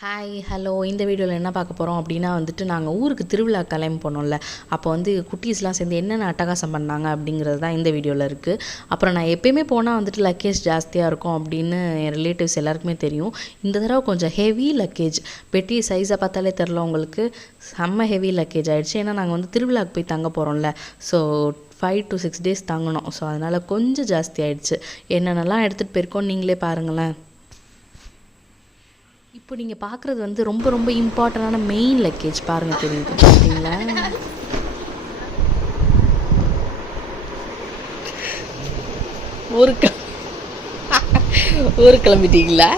Hi hello இந்த வீடியோவில் என்ன பார்க்க போகிறோம் அப்படின்னா நாங்கள் ஊருக்கு திருவிழா கிளம்பி போனோம்ல. அப்போ குட்டீஸ்லாம் சேர்ந்து என்னென்ன அட்டகாசம் பண்ணாங்க அப்படிங்கிறது தான் இந்த வீடியோவில் இருக்குது. அப்புறம் நான் எப்பயுமே போனால் லக்கேஜ் ஜாஸ்தியாக இருக்கும் அப்படின்னு என் ரிலேட்டிவ்ஸ் எல்லாருக்குமே தெரியும். இந்த தடவை கொஞ்சம் ஹெவி லக்கேஜ், பெட்டி சைஸை பார்த்தாலே தெரில உங்களுக்கு, செம்ம ஹெவி லக்கேஜ் ஆகிடுச்சு. ஏன்னா நாங்கள் திருவிழாவுக்கு போய் தங்க போகிறோம்ல. ஸோ 5 to 6 days தங்கணும். ஸோ அதனால் கொஞ்சம் ஜாஸ்தி ஆகிடுச்சு. என்னென்னலாம் எடுத்துகிட்டு போயிருக்கோம் நீங்களே பாருங்களேன். இப்போ நீங்கள் பார்க்குறது ரொம்ப ரொம்ப இம்பார்ட்டண்டான மெயின் லக்கேஜ் பாருங்கள், தெரியுது பார்த்தீங்களா? ஊருக்கு கிளம்பிட்டீங்களா?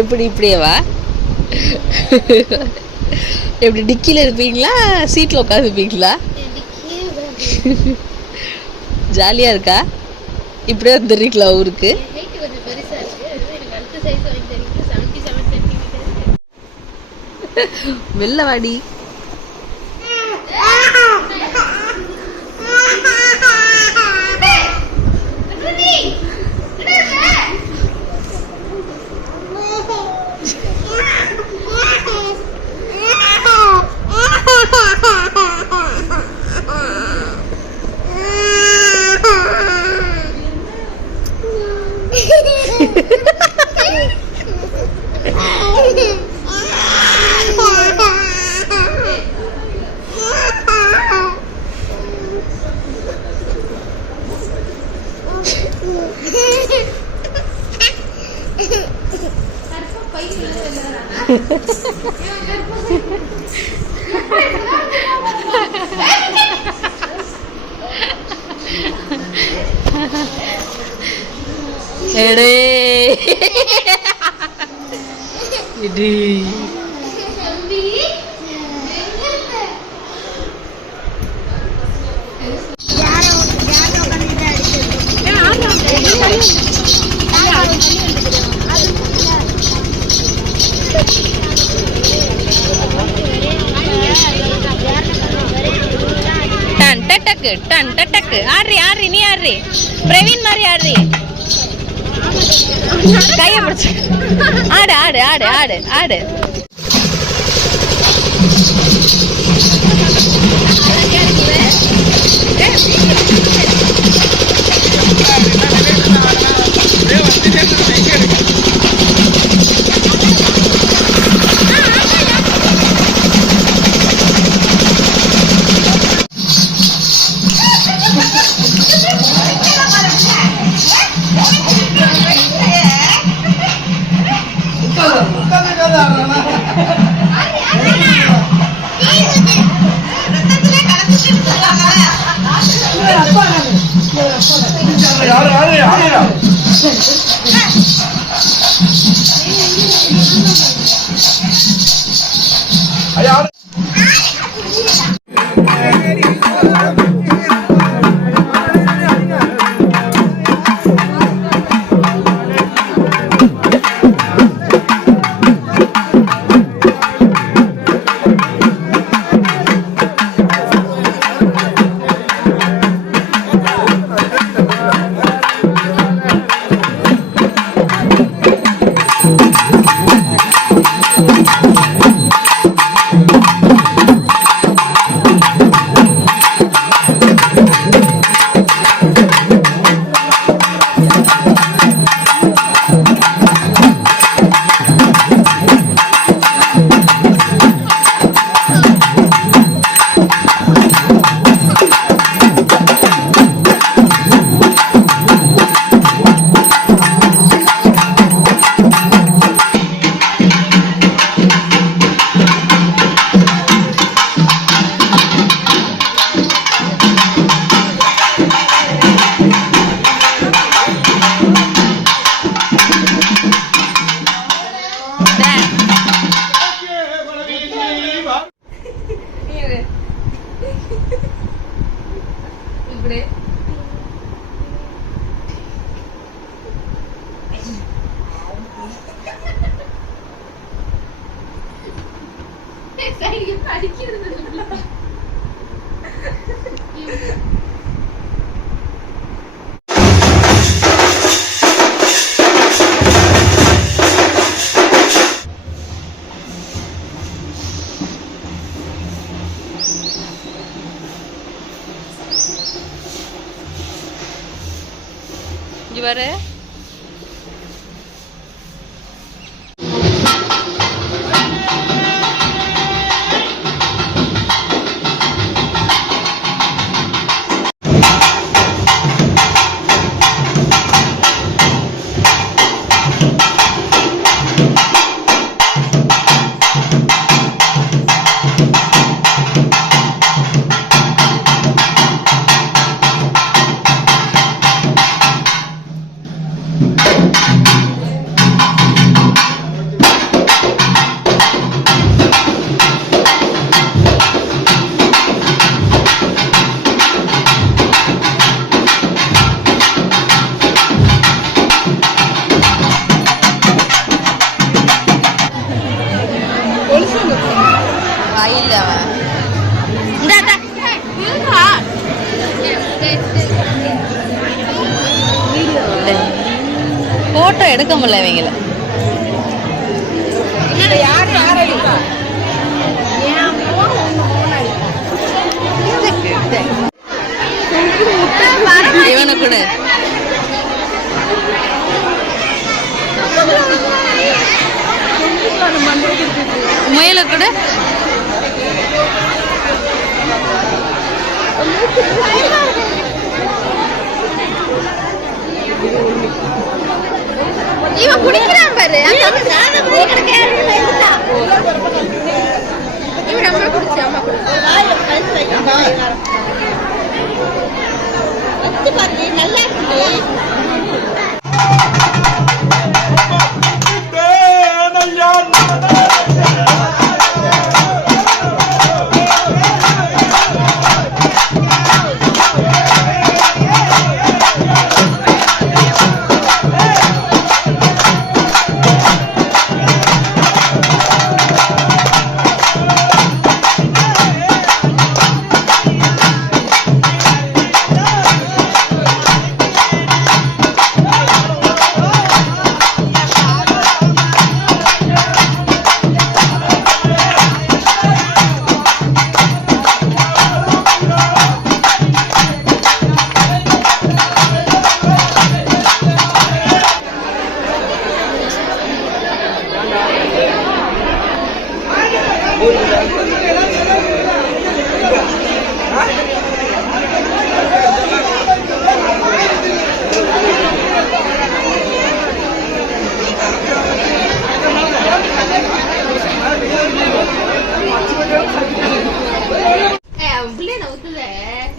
எப்படி இப்படியேவா? எப்படி டிக்கியில் இருப்பீங்களா, சீட்டில் உட்காந்துருப்பீங்களா? ஜாலியாக இருக்கா? இப்படியே வந்துடுறீங்களா ஊருக்கு? வெள்ள வாடி. டன் டக்கு ஆடுறி ஆடுறி, நீ ஆடுறி, பிரவீன் மாதிரி ஆடுறி, கைய பிடிச்சு ஆடு ஆடு ஆடு ஆடு ஆடு. பாரு. போட்டோ எடுக்க முடியல இவங்கள. இவனு கூட முயல கூட இவன் குடிக்கிறான் பாரு. இவன் அம்மா குடிச்சு அம்மா குடிச்சு நல்லா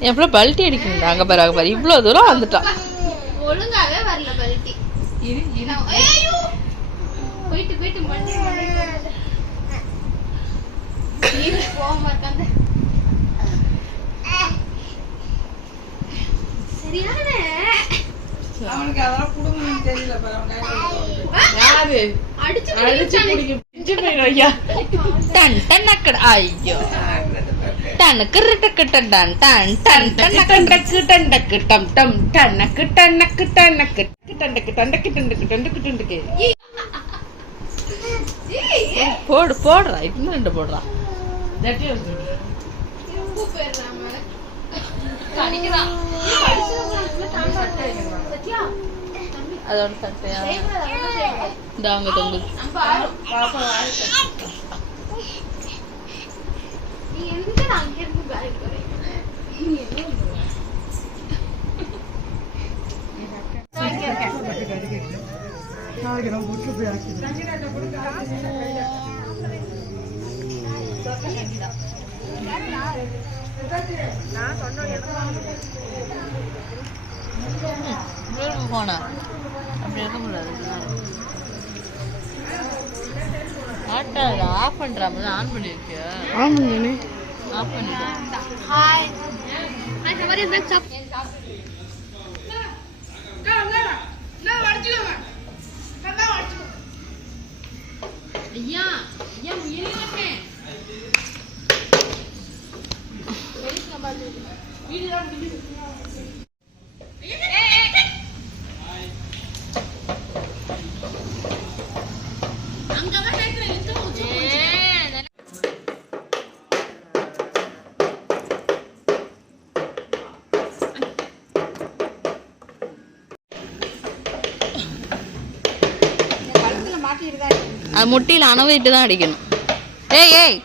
எவ்வளோ பல்ட்டி அடிக்கணும். அங்கே பாரு அங்கே பாரு இவ்வளோ தூரம் வந்துட்டான். ஒழுங்காவே வரல பல்ட்டி. போயிட்டு போயிட்டு சரியான அவனுக்கு அதெல்லாம் குடும்பம் தெரியல. யாரு அடிச்சு ஐயா டன் டன்னக்கட ஐயோ டனக்கு டக்கு டன் டன் டன் டன்னக்கு டக்கு டண்டக்கு டம் டம் டன்னக்கு டன்னக்கு டன்னக்கு டண்டக்கு டண்டக்கு டண்டக்கு டண்டக்கு டண்டக்கு போடு போடுறா. இன்னும் ரெண்டு போடுறா. அதோட சட்டையா தாங்க தொங்கு. போனா அப்படி இருக்க முடியாது. ஆஃப் பண்றாம ஆன் பண்ணிருக்கியா? ஆன் பண்ணு. ஆஃப் பண்ணிடு. Hi I how is that shop? ஐயா ஐயா முயலினே வெயிட் நம்பர் வீடியோ வீடியோ அது முட்டியில் அணவிட்டு தான் அடிக்கணும். ஏய் ஏய்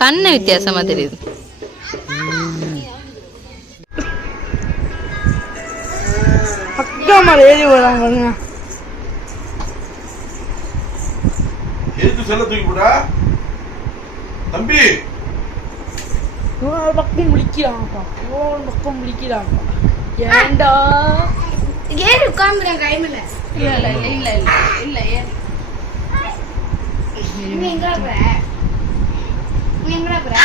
கண்ணு வித்தியாசமா தெரியுது. அக்கா மேல ஏறி வராங்க பாருங்க. எதுக்கு செல்ல தூக்கி போடா தம்பி? ஒரு பக்கம் முடிக்கிறாங்கப்பா, ஒரு பக்கம் முடிக்கிறாங்க. ஏண்டா ஏறி உட்கார்ந்துறேன் கைமல. இல்ல இல்ல இல்ல இல்ல இல்ல நீ எங்க போற? நீ எங்க போற?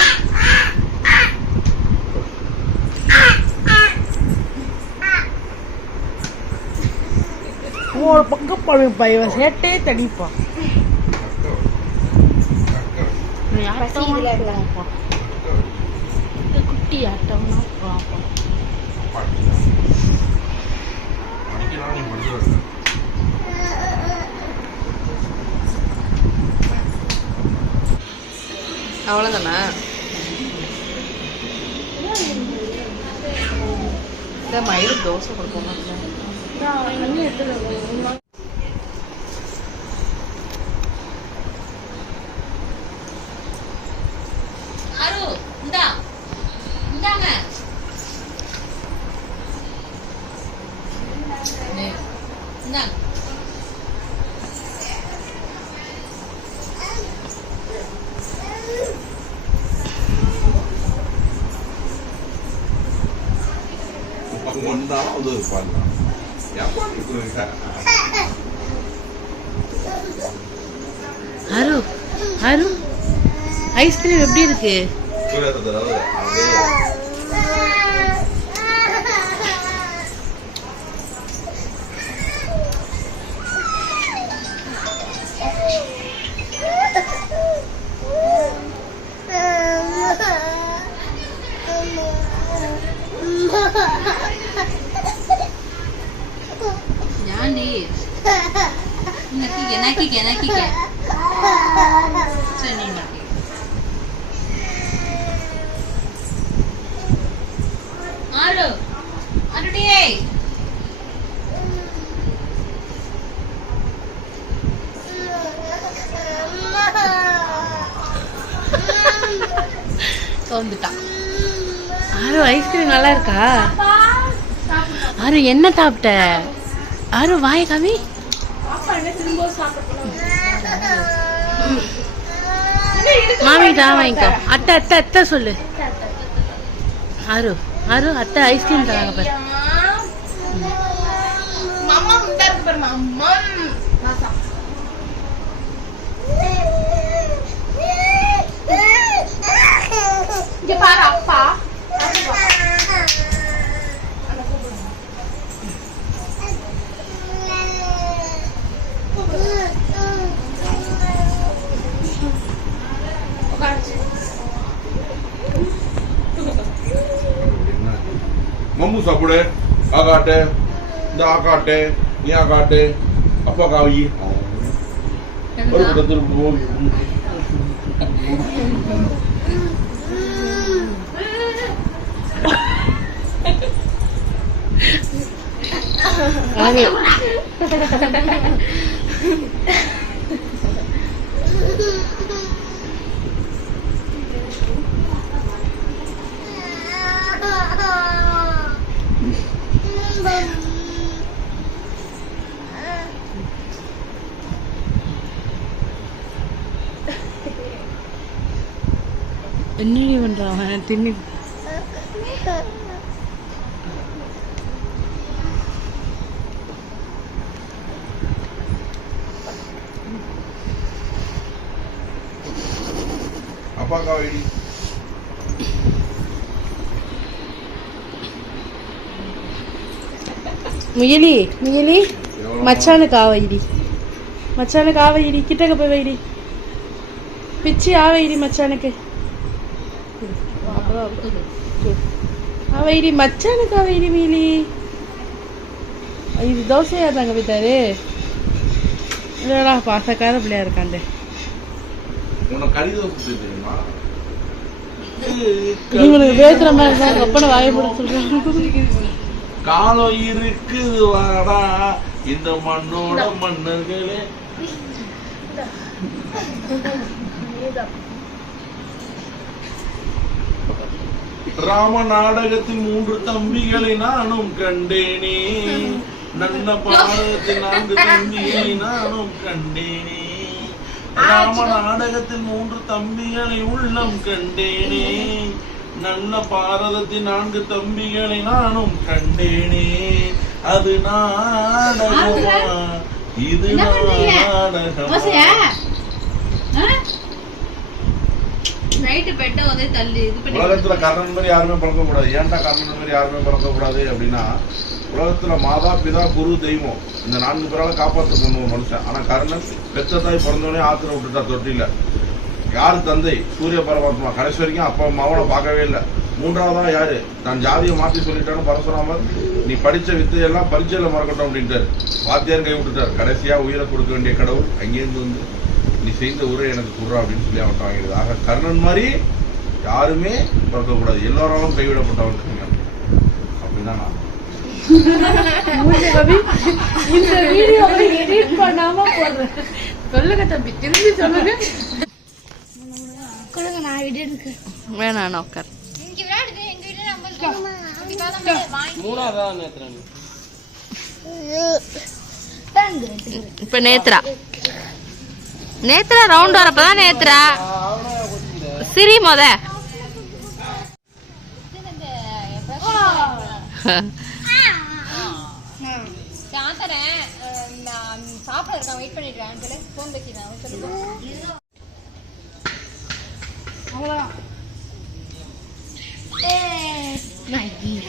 ஒரு பக்கம் பழுப்பா, இவன் சேட்டே தடிப்பா. குட்டி ஆட்டம்னா அவ்வளோதானே. இந்த மயிறு தோசை கொடுப்போம். ஒன்றாலும் அது பண்ணலாம். அரு அரு ஐஸ்கிரீம் எப்படி இருக்கு? ஆரு ஐஸ்கிரீம் நல்லா இருக்கா? ஆரு என்ன சாப்பிட்ட? ஆரு வாய காமி. மாமிட்டா வாங்கிக்கோ. அத்தை அத்தை அத்தை சொல்லு. ஆரு ஆரு அத்தை ஐஸ்கிரீம் தராங்க பாரு. மாமா முந்தா இருக்கு பாரு மாமா. இங்க பாரு அப்பா. மம்மு சாப்பிடு. ஆகாட்டு இந்த ஆகாட்டு நீ ஆகாட்டு அப்பா காவி ஒரு பக்கத்தில் என்னடி பண்றான் தின்னு. அப்பா காவி முயலி முயலி மச்சானுக்கு ஆவைடி, மச்சானுக்கு ஆவைடி, கிட்டக்க போய் வைடி, பிச்சு ஆவைடி மச்சானுக்கு ஆவைடி, மச்சானுக்கு ஆவைடி மீலி. இது தோசையா தாங்க போய்த்தாரு. இல்லடா பாசக்கார பிள்ளையா இருக்காண்டே. உனக்கு கடிதம் தெரியுமா? இவனுக்கு பேசுற மாதிரி தான் அப்பன வாயப்பட சொல்றாங்க. காலம் இருக்குது வாடா இந்த மண்ணோட மன்னர்களே. ராம நாடகத்தின் 3 தம்பிகளை நானும் கண்டேனே, நல்ல பாடத்தின் 4 தம்பிகளை நானும் கண்டேனே. ராம நாடகத்தின் 3 தம்பிகளை உள்ளம் கண்டேனே, நல்ல பாரதத்தின் 4 தம்பிகளை நானும் கண்டேனே. அது நாடகமா இது நாடகமா? நைட்டு பெட்ட வந்து தள்ளி இது பண்ணி உலகத்துல கர்ணன் மாதிரி யாருமே பிறக்க கூடாது. ஏன்டா கர்ணன் மாதிரி யாருமே பிறக்க கூடாது அப்படின்னா, உலகத்துல மாதா பிதா குரு தெய்வம் இந்த 4 பேரால காப்பாற்ற போன ஒரு மனுஷன். ஆனா கர்ணன் பெத்த தாய் பிறந்தோடனே ஆத்திர விட்டுட்டா தொட்டில. யார் தந்தை? சூரிய பரமாத்மா. கடைசி வரைக்கும் அப்பா அம்மாவோட பார்க்கவே இல்லை. 3வதா யாரு? நான் ஜாதியை மாற்றி சொல்லிட்டான்னு பரசுராமர் நீ படிச்ச வித்தையெல்லாம் பரீட்சையில மறக்கட்டும் அப்படின்ட்டாரு. வாத்தியார் கை விட்டுட்டார். கடைசியா உயிரை கொடுக்க வேண்டிய கடவுள் அங்கேருந்து வந்து நீ செய்த உரை எனக்கு குடுறா அப்படின்னு சொல்லி அவன் வாங்கிடுது. ஆக கர்ணன் மாதிரி யாருமே பிறக்கக்கூடாது. எல்லாராலும் கைவிடப்பட்டவன் அப்படிதான் நான். இந்த வீடியோவை எடிட் பண்ணாம போடுறேன். சொல்லுங்க தம்பி, திரும்பி சொல்லுங்க. நான் வீடியோ எடுக்க வேணாம் உட்கார். இங்க விளையாடுது எங்க வீட்ல நம்ம மூணாதான் நேத்ரன். இப்ப நேத்ரா ரவுண்ட் வரப்பதான் நேத்ரா சிரி மொத சாப்பிட இருக்கான் வெயிட் பண்ணிடுறேன் போன் வைக்கிறேன்.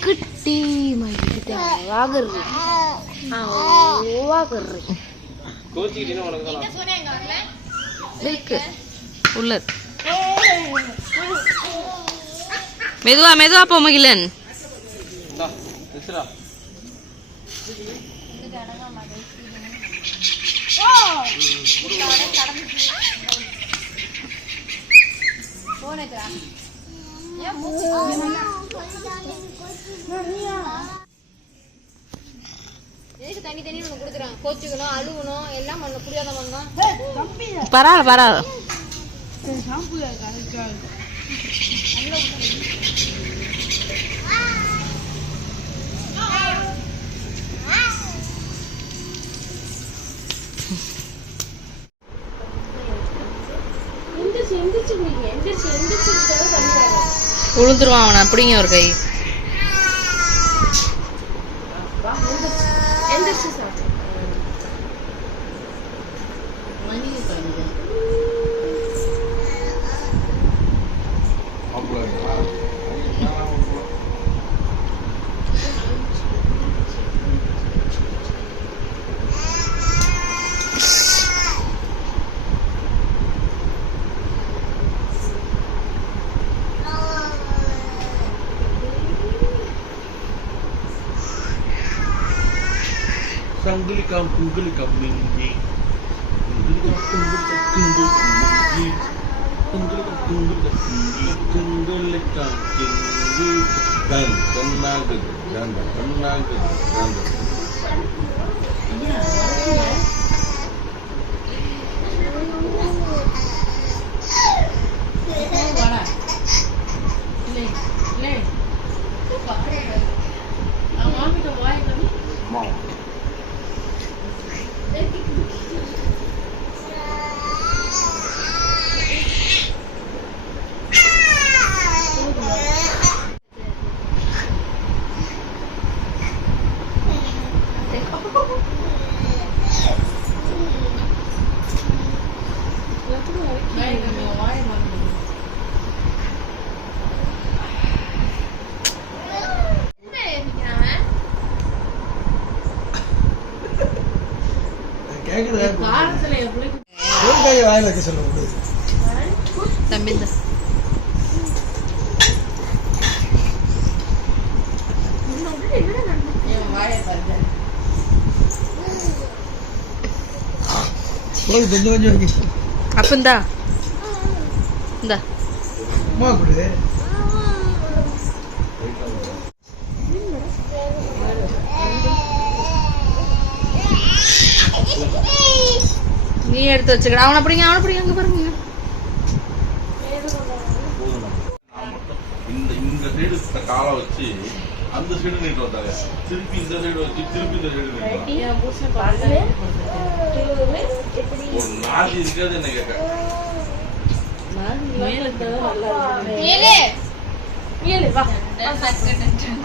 குட்டி கோச்சிக்கிட்டீங்கன்னா உனக்கு உள்ள மெதுவா போ மகிழன். எதுக்கு தண்ணி தண்ணி ஒண்ணு குடுக்குறான்? கோச்சுக்கணும், அழுகணும், எல்லாம் பண்ண புரியாத பண்ணணும். பரவாயில்ல உளுந்துருவான் அவனை. அப்படிங்க ஒரு கை Sanggulikam punggulikam minggi, punggulikam tinggi, dan tenang. Mau. தம்பி அப்ப இந்தா இந்தா நீ எடுத்து வச்சுக்கடா. அவனை பிடிங்க அங்க பாருங்க. இந்த சைடு காலை வச்சு அந்த சைடு நீட்டு வந்தாங்க, திருப்பி இந்த சைடு வச்சு திருப்பி இந்த சைடு ஒரு நாதி இருக்காது என்ன கேட்க.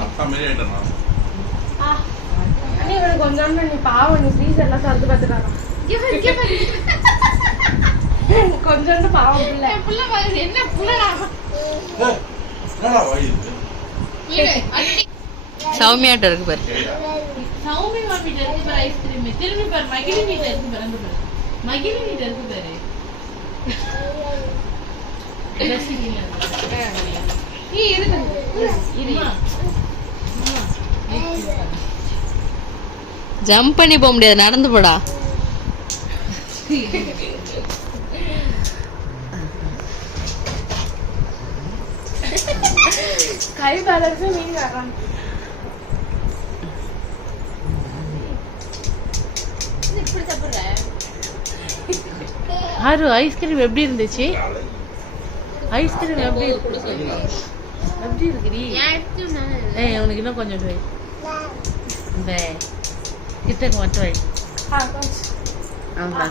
அப்பா மாரி ஆயிட்டேன் நான். கொஞ்சம் நீ பாவம், நீ ப்ளீஸ் எல்லாம் திறந்து பார்த்துட்டாங்க. கொஞ்சோண்டு பாவம் பிள்ளை. என்ன பிள்ளை சௌமியாட்ட இருக்கு பாரு. சௌமி மாமிட்ட இருக்கு பாரு ஐஸ்கிரீம். திரும்பி பாரு மகிழி வீட்ட இருக்கு பாரு. அங்க பாரு மகிழி வீட்ட இருக்கு பாரு. ஜம்ப் பண்ணி போக முடியாது, நடந்து போடா. கை பேலன்ஸ் மீன் வரான். ஆறு ஐஸ்கிரீம் எப்படி இருந்துச்சு? ஐஸ்கிரீம் எப்படி இருக்குடி? உனக்கு இன்னும் கொஞ்சம் வை. இந்த கிட்டக்கு மட்டும் வை. ஆமா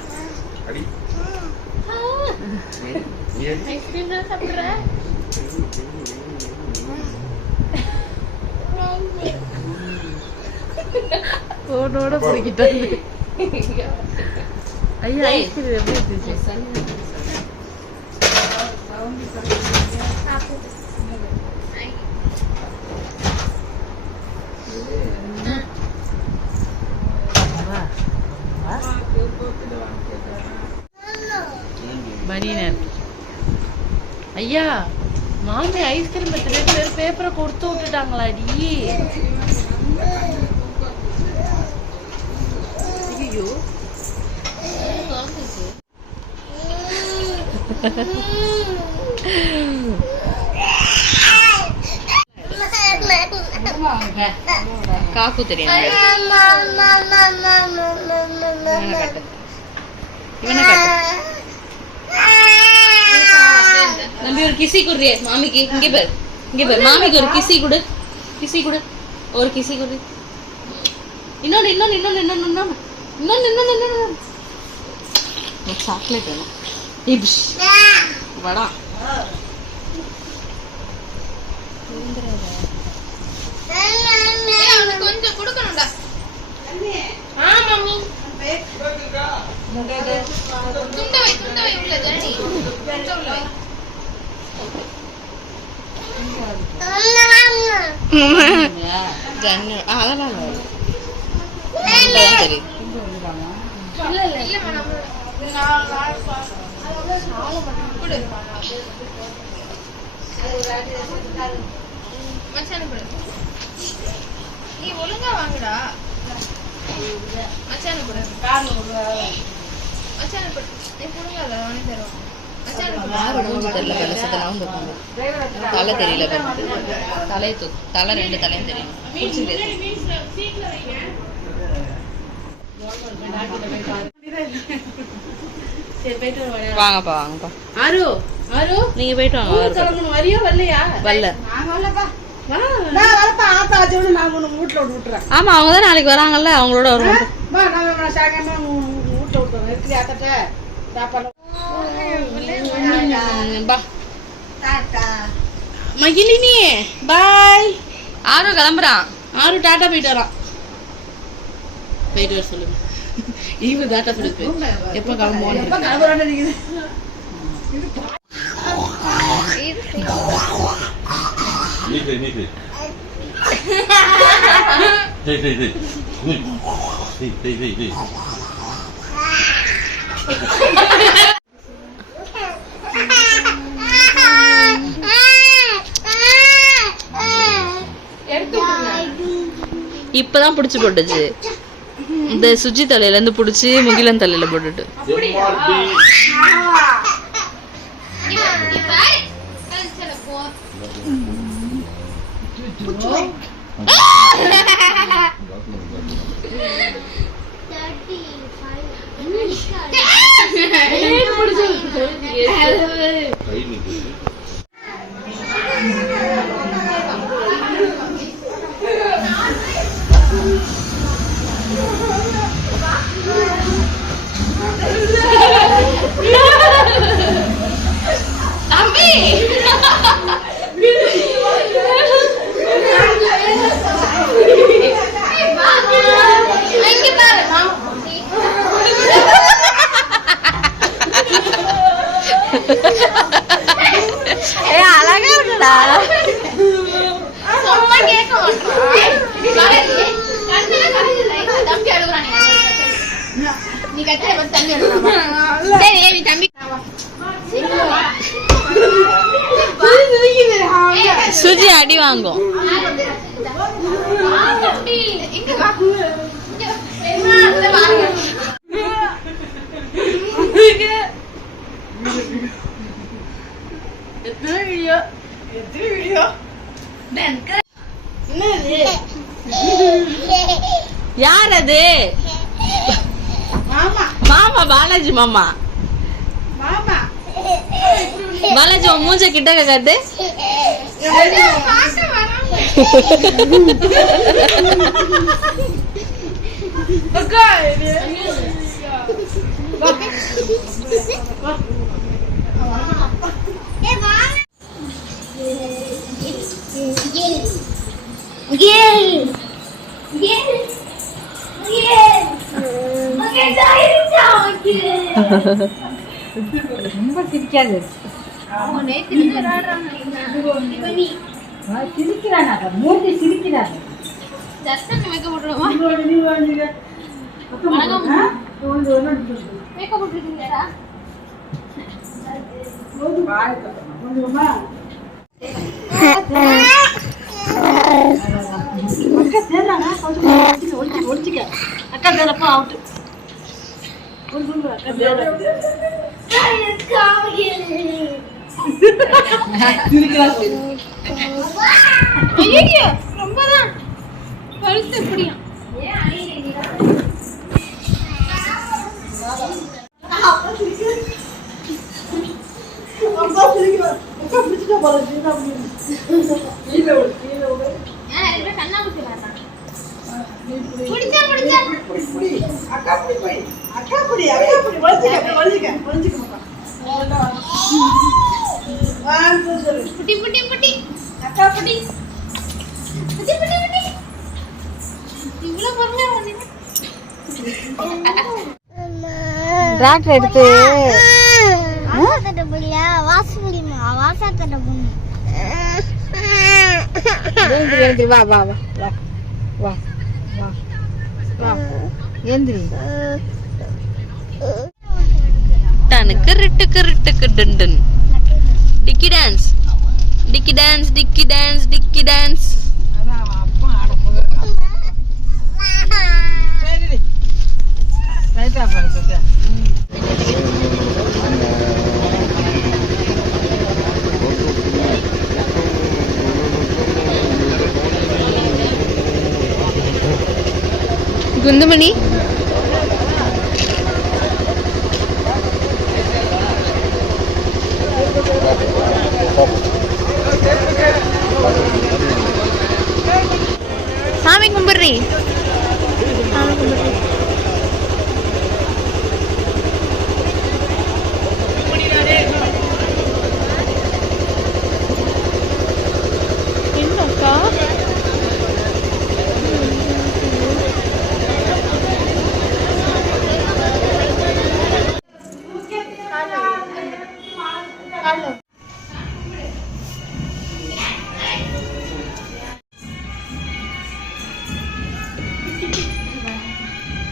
ஐஸ்கிரீம் தான் சாப்பிடுற. ஓடோட போய்கிட்டாங்க. ஐயா ஐஸ்கிரீம் எப்படி இருந்துச்சு? பனியனர் ஐயா மாமி ஐஸ்கிரீம் 2 பேர் பேப்பரை கொடுத்து விட்டுட்டாங்களாடி. ஐயோ காக்கு தெரியும். நம்பி ஒரு கிசி குடுறிய மாமிக்கு. இங்க பாரு, இங்க பாரு, மாமிக்கு ஒரு கிசி கொடு. கிசி கொடு, ஒரு கிசி கொடு. இன்னொன்னு இன்னொன்னு இன்னொன்னு இன்னொன்னு இன்னொன்னு இன்னொன்னு இன்னொன்னு இன்னொன்னு சாக்லேட் வேணும். இப்ஷ் வடா கொஞ்சம் கொடுக்கணும்டா. துண்டை வை உள்ள ஜனனி. அதெல்லாம் தெரியும். நீ ஒழுங்கா வாங்குடா. மச்சான போடு. மச்சான போடு. நீ புடுங்காத, வாங்கி தரோம். மச்சான போடு. யாரோட மூஞ்சி தெரியல, வெள்ளசத்தெல்லாம் தூக்கும். தலை தெரியல, தலையை தூக்கு. தலை 2 தலையும் தெரியும். வாங்கப்பா வாங்கப்பா. ஆரு ஆரு நீங்க போயிட்டு வாங்க. வரியா வரலையா? வரல. வீட்டுல ஆமா, அவங்கதான் நாளைக்கு வராங்கல்ல, அவங்களோட வருவோம். மகிழினி பாய். ஆறு கிளம்புறான். ஆறு டாட்டா போயிட்டு வரான். போயிட்டு வர சொல்லுங்க. ஈவு டாட்டா போயிட்டு எப்ப கிளம்புவான்னு. இப்பதான் புடிச்சு போட்டுச்சு. இந்த சுஜி தலையில இருந்து புடிச்சு முகிலன் தலையில போட்டுட்டு அழகா இருக்குடா. சுஜி அடி வாங்கும். யார் அது? மாமா பாலாஜி மாமா. பாலாஜி உன் மூஞ்ச கிட்ட காட்டு. ரொம்ப சிரிக்காது. சிரிக்கிறாங்க, மூர்த்தி சிரிக்கிறாங்க. அக்கா தேரப்பா அவுட்டு. ரொம்பதான் கழுத்து எப்படியா டிராக்டர் எடுத்து வா வா வா வா வா வா ஏந்திரி. டனுக்கு ரிட்டுக்கு ரிட்டுக்கு டன். டிக்கி டான்ஸ் டிக்கி டான்ஸ் டிக்கி டான்ஸ் டிக்கி டான்ஸ். குந்துமணி சாமி கும்பிடுறீ. என்னக்கா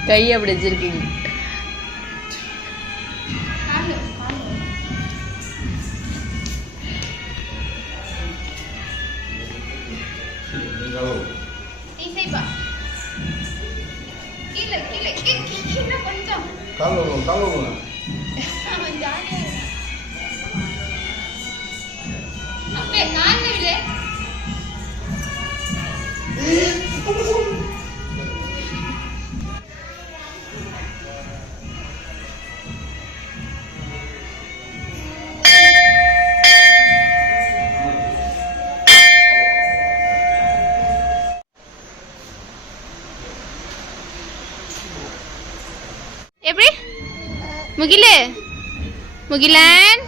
கை அப்படி வச்சிருக்கீங்க. கீழே கீழே எப்படி முகிலே முகிலன்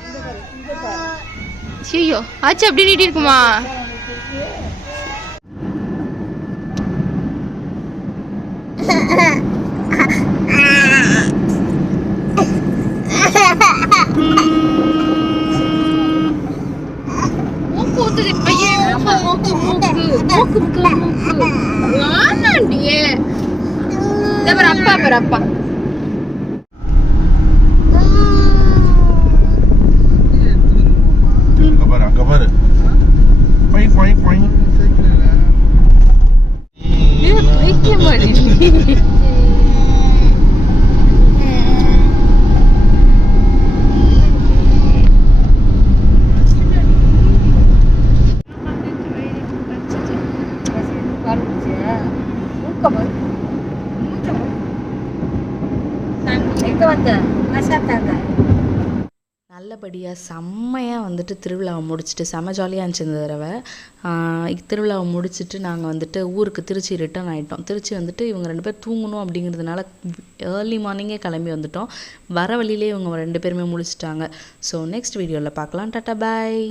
ஐயோ ஆச்சு அப்படி நீட்டி இருக்குமா மூக்கு ஊத்துது பையன் மூக்கு வானாண்டியே அப்பா பாரு அப்பா அங்க பாரு போய் போய் போய் நல்லபடியாக செம்மையாக வந்துட்டு திருவிழாவை முடிச்சுட்டு செம்ம ஜாலியாக இருந்துச்சு இந்த தடவை. திருவிழாவை முடிச்சுட்டு நாங்கள் வந்துட்டு ஊருக்கு திருச்சி ரிட்டர்ன் ஆகிட்டோம். திருச்சி வந்துட்டு இவங்க 2 பேர் தூங்கணும் அப்படிங்கிறதுனால ஏர்லி மார்னிங்கே கிளம்பி வந்துட்டோம். வர வழியிலே இவங்க 2 பேருமே முடிச்சிட்டாங்க. ஸோ நெக்ஸ்ட் வீடியோவில் பார்க்கலாம். டாட்டா பாய்.